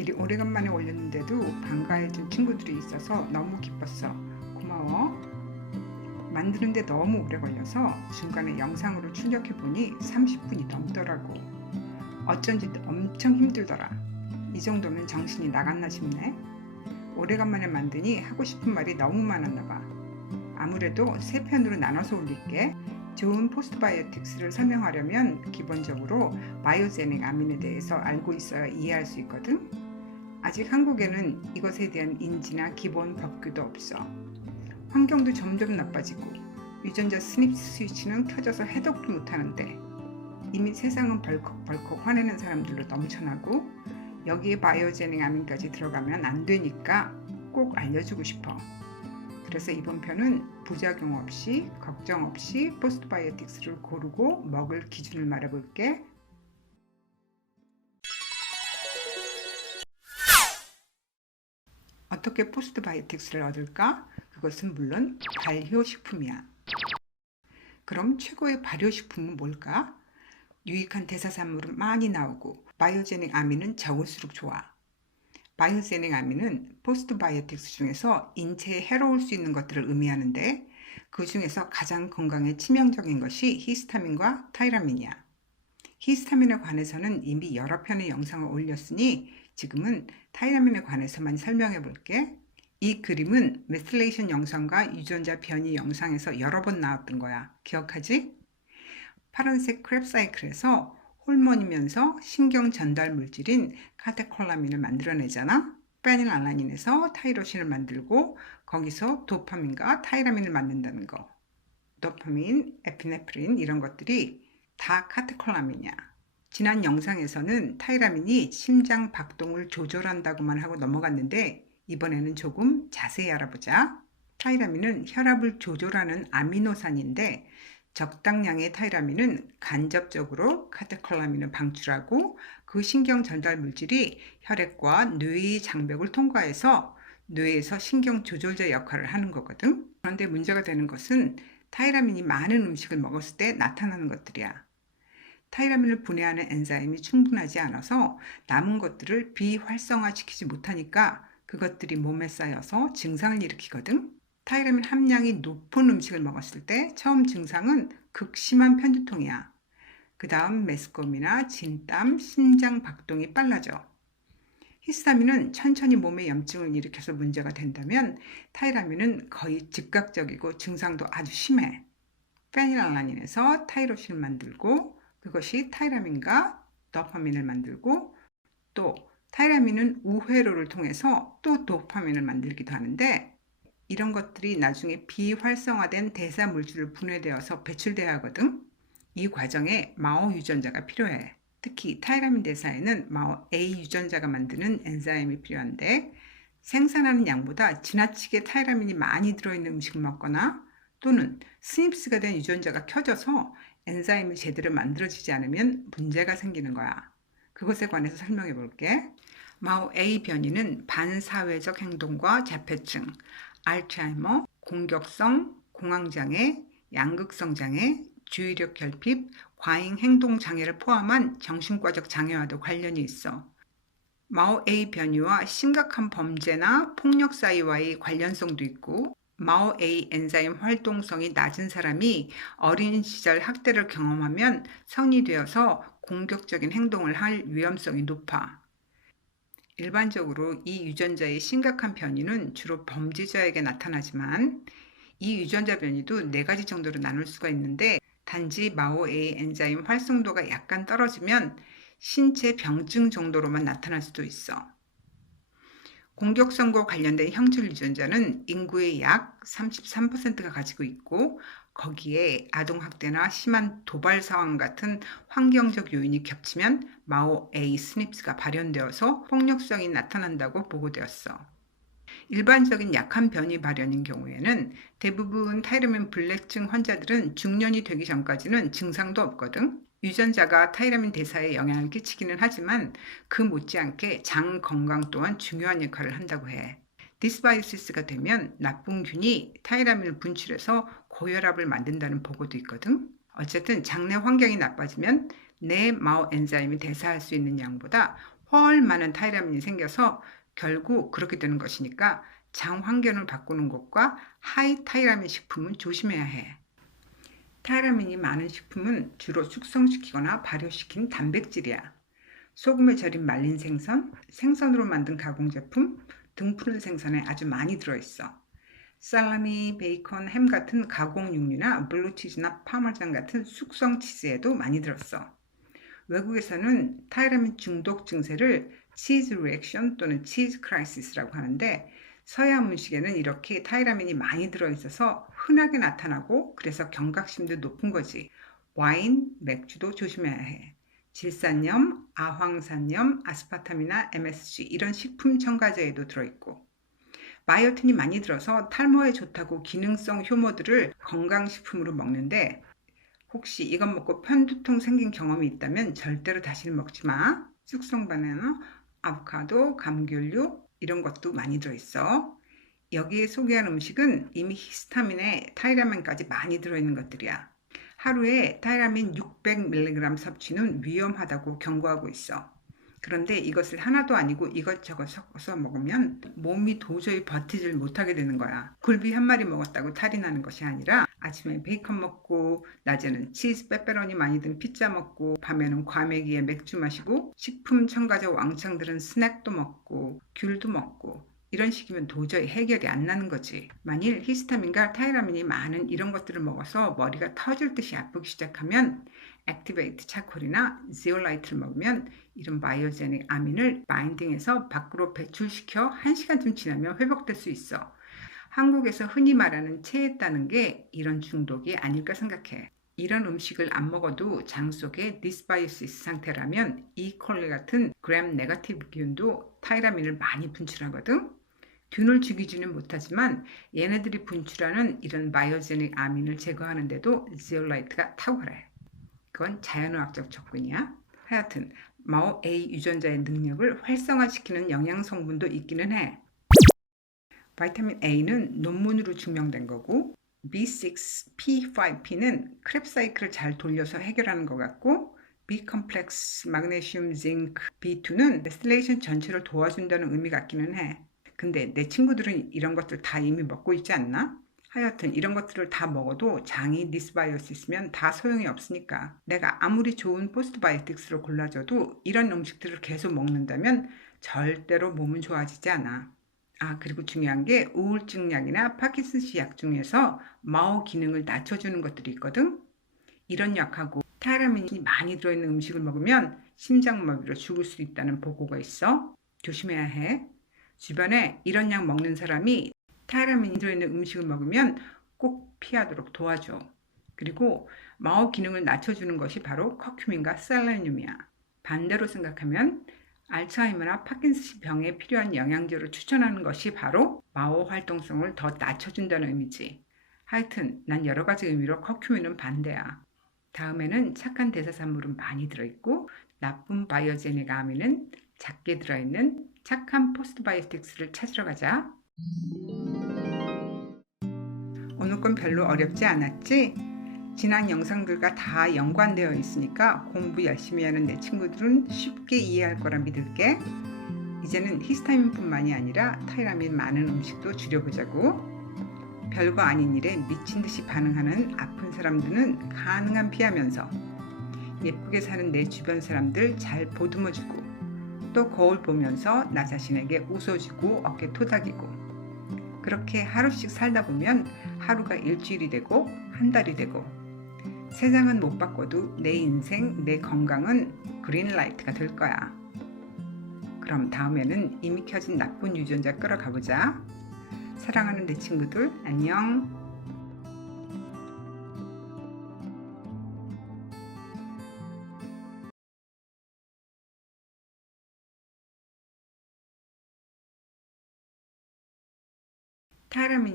일이 오래간만에 올렸는데도 반가워해준 친구들이 있어서 너무 기뻤어. 고마워. 만드는데 너무 오래 걸려서 중간에 영상으로 출력해보니 30분이 넘더라고. 어쩐지 엄청 힘들더라. 이 정도면 정신이 나갔나 싶네. 오래간만에 만드니 하고 싶은 말이 너무 많았나 봐. 아무래도 세 편으로 나눠서 올릴게. 좋은 포스트바이오틱스를 설명하려면 기본적으로 바이오제닉 아민에 대해서 알고 있어야 이해할 수 있거든. 아직 한국에는 이것에 대한 인지나 기본 법규도 없어. 환경도 점점 나빠지고 유전자 스닙스 스위치는 켜져서 해독도 못하는데 이미 세상은 벌컥벌컥 화내는 사람들로 넘쳐나고 여기에 바이오제닉 아민까지 들어가면 안 되니까 꼭 알려주고 싶어. 그래서 이번 편은 부작용 없이 걱정 없이 포스트바이오틱스를 고르고 먹을 기준을 말해볼게. 어떻게 포스트바이오틱스를 얻을까? 그것은 물론 발효식품이야. 그럼 최고의 발효식품은 뭘까? 유익한 대사산물은 많이 나오고 바이오제닉 아민은 적을수록 좋아. 바이오제닉 아민은 포스트바이오틱스 중에서 인체에 해로울 수 있는 것들을 의미하는데 그 중에서 가장 건강에 치명적인 것이 히스타민과 타이라민이야. 히스타민에 관해서는 이미 여러 편의 영상을 올렸으니 지금은 타이라민에 관해서만 설명해 볼게. 이 그림은 메틸레이션 영상과 유전자 변이 영상에서 여러 번 나왔던 거야. 기억하지? 파란색 크랩 사이클에서 호르몬이면서 신경 전달 물질인 카테콜라민을 만들어내잖아. 페닐알라닌에서 타이로신을 만들고 거기서 도파민과 타이라민을 만든다는 거. 도파민, 에피네프린 이런 것들이 다 카테콜라민이야. 지난 영상에서는 타이라민이 심장 박동을 조절한다고만 하고 넘어갔는데 이번에는 조금 자세히 알아보자. 타이라민은 혈압을 조절하는 아미노산인데 적당량의 타이라민은 간접적으로 카테콜라민을 방출하고 그 신경 전달 물질이 혈액과 뇌의 장벽을 통과해서 뇌에서 신경 조절자 역할을 하는 거거든. 그런데 문제가 되는 것은 타이라민이 많은 음식을 먹었을 때 나타나는 것들이야. 타이라민을 분해하는 엔자임이 충분하지 않아서 남은 것들을 비활성화시키지 못하니까 그것들이 몸에 쌓여서 증상을 일으키거든. 타이라민 함량이 높은 음식을 먹었을 때 처음 증상은 극심한 편두통이야. 그 다음 메스꺼움이나 진땀, 심장 박동이 빨라져. 히스타민은 천천히 몸에 염증을 일으켜서 문제가 된다면 타이라민은 거의 즉각적이고 증상도 아주 심해. 페닐알라닌에서 타이로신을 만들고 그것이 타이라민과 도파민을 만들고 또 타이라민은 우회로를 통해서 또 도파민을 만들기도 하는데 이런 것들이 나중에 비활성화된 대사 물질로 분해되어서 배출돼야 하거든. 이 과정에 마오 유전자가 필요해. 특히 타이라민 대사에는 마오 A 유전자가 만드는 엔자임이 필요한데 생산하는 양보다 지나치게 타이라민이 많이 들어있는 음식을 먹거나 또는 스닙스가 된 유전자가 켜져서 엔자임이 제대로 만들어지지 않으면 문제가 생기는 거야. 그것에 관해서 설명해 볼게. 마오 A 변이는 반사회적 행동과 자폐증, 알츠하이머, 공격성, 공황장애, 양극성 장애, 주의력 결핍, 과잉 행동 장애를 포함한 정신과적 장애와도 관련이 있어. 마오 A 변이와 심각한 범죄나 폭력 사이와의 관련성도 있고 마오 A 엔자임 활동성이 낮은 사람이 어린 시절 학대를 경험하면 성인이 되어서 공격적인 행동을 할 위험성이 높아. 일반적으로 이 유전자의 심각한 변이는 주로 범죄자에게 나타나지만 이 유전자 변이도 4가지 정도로 나눌 수가 있는데 단지 마오-A 엔자임 활성도가 약간 떨어지면 신체 병증 정도로만 나타날 수도 있어. 공격성과 관련된 형질 유전자는 인구의 약 33%가 가지고 있고 거기에 아동학대나 심한 도발 상황 같은 환경적 요인이 겹치면 마오-A 스닙스가 발현되어서 폭력성이 나타난다고 보고되었어. 일반적인 약한 변이 발현인 경우에는 대부분 타이라민 불내증 환자들은 중년이 되기 전까지는 증상도 없거든. 유전자가 타이라민 대사에 영향을 끼치기는 하지만 그 못지않게 장 건강 또한 중요한 역할을 한다고 해. 디스바이오시스가 되면 나쁜 균이 타이라민을 분출해서 고혈압을 만든다는 보고도 있거든. 어쨌든 장내 환경이 나빠지면 내 마오 엔자임이 대사할 수 있는 양보다 훨 많은 타이라민이 생겨서 결국 그렇게 되는 것이니까 장 환경을 바꾸는 것과 하이 타이라민 식품은 조심해야 해. 타이라민이 많은 식품은 주로 숙성시키거나 발효시킨 단백질이야. 소금에 절인 말린 생선, 생선으로 만든 가공제품, 등푸른 생선에 아주 많이 들어있어. 살라미, 베이컨, 햄 같은 가공 육류나 블루치즈나 파마산 같은 숙성 치즈에도 많이 들었어. 외국에서는 타이라민 중독 증세를 치즈 리액션 또는 치즈 크라이시스라고 하는데 서양 음식에는 이렇게 타이라민이 많이 들어있어서 흔하게 나타나고 그래서 경각심도 높은 거지. 와인, 맥주도 조심해야 해. 질산염, 아황산염, 아스파탐이나 MSG 이런 식품 첨가제에도 들어있고 바이오틴이 많이 들어서 탈모에 좋다고 기능성 효모들을 건강식품으로 먹는데 혹시 이것 먹고 편두통 생긴 경험이 있다면 절대로 다시는 먹지 마. 숙성 바나나, 아보카도, 감귤류 이런 것도 많이 들어있어. 여기에 소개한 음식은 이미 히스타민에 타이라민까지 많이 들어있는 것들이야. 하루에 타이라민 600mg 섭취는 위험하다고 경고하고 있어. 그런데 이것을 하나도 아니고 이것저것 섞어서 먹으면 몸이 도저히 버티질 못하게 되는 거야. 굴비 한 마리 먹었다고 탈이 나는 것이 아니라 아침에 베이컨 먹고 낮에는 치즈 페페로니 많이 든 피자 먹고 밤에는 과메기에 맥주 마시고 식품 첨가제 왕창 들은 스낵도 먹고 귤도 먹고 이런 식이면 도저히 해결이 안 나는 거지. 만일 히스타민과 타이라민이 많은 이런 것들을 먹어서 머리가 터질 듯이 아프기 시작하면 액티베이트 차콜이나 지올라이트를 먹으면 이런 바이오제닉 아민을 바인딩해서 밖으로 배출시켜 1시간쯤 지나면 회복될 수 있어. 한국에서 흔히 말하는 체했다는 게 이런 중독이 아닐까 생각해. 이런 음식을 안 먹어도 장 속에 디스바이오시스 상태라면 이콜리 같은 그램 네거티브 균도 타이라민을 많이 분출하거든. 균을 죽이지는 못하지만 얘네들이 분출하는 이런 바이오제닉 아민을 제거하는데도 지올라이트가 탁월해. 그건 자연의학적 접근이야. 하여튼 마오-A 유전자의 능력을 활성화시키는 영양 성분도 있기는 해. 바이타민 A는 논문으로 증명된 거고 B6, P5P는 크랩 사이클을 잘 돌려서 해결하는 것 같고 B 컴플렉스, 마그네슘, 징크, B2는 메스틸레이션 전체를 도와준다는 의미 같기는 해. 근데 내 친구들은 이런 것들 다 이미 먹고 있지 않나? 하여튼 이런 것들을 다 먹어도 장이 디스바이오시스면 다 소용이 없으니까 내가 아무리 좋은 포스트바이오틱스를 골라줘도 이런 음식들을 계속 먹는다면 절대로 몸은 좋아지지 않아. 그리고 중요한 게 우울증 약이나 파킨슨씨 약 중에서 마오 기능을 낮춰주는 것들이 있거든. 이런 약하고 타이라민이 많이 들어있는 음식을 먹으면 심장마비로 죽을 수 있다는 보고가 있어. 조심해야 해. 주변에 이런 약 먹는 사람이 타이라민이 들어있는 음식을 먹으면 꼭 피하도록 도와줘. 그리고 마오 기능을 낮춰주는 것이 바로 커큐민과 셀레늄이야. 반대로 생각하면 알츠하이머나 파킨슨 병에 필요한 영양제를 추천하는 것이 바로 마오 활동성을 더 낮춰준다는 의미지. 하여튼 난 여러 가지 의미로 커큐민은 반대야. 다음에는 착한 대사산물은 많이 들어있고 나쁜 바이오제닉 아민은 작게 들어있는 착한 포스트바이오틱스를 찾으러 가자. 오늘 건 별로 어렵지 않았지? 지난 영상들과 다 연관되어 있으니까 공부 열심히 하는 내 친구들은 쉽게 이해할 거라 믿을게. 이제는 히스타민뿐만이 아니라 타이라민 많은 음식도 줄여보자고. 별거 아닌 일에 미친 듯이 반응하는 아픈 사람들은 가능한 피하면서 예쁘게 사는 내 주변 사람들 잘 보듬어주고 또 거울 보면서 나 자신에게 웃어주고 어깨 토닥이고 그렇게 하루씩 살다 보면 하루가 일주일이 되고 한 달이 되고 세상은 못 바꿔도 내 인생, 내 건강은 그린라이트가 될 거야. 그럼 다음에는 이미 켜진 나쁜 유전자 끌어가보자. 사랑하는 내 친구들, 안녕. 타이라민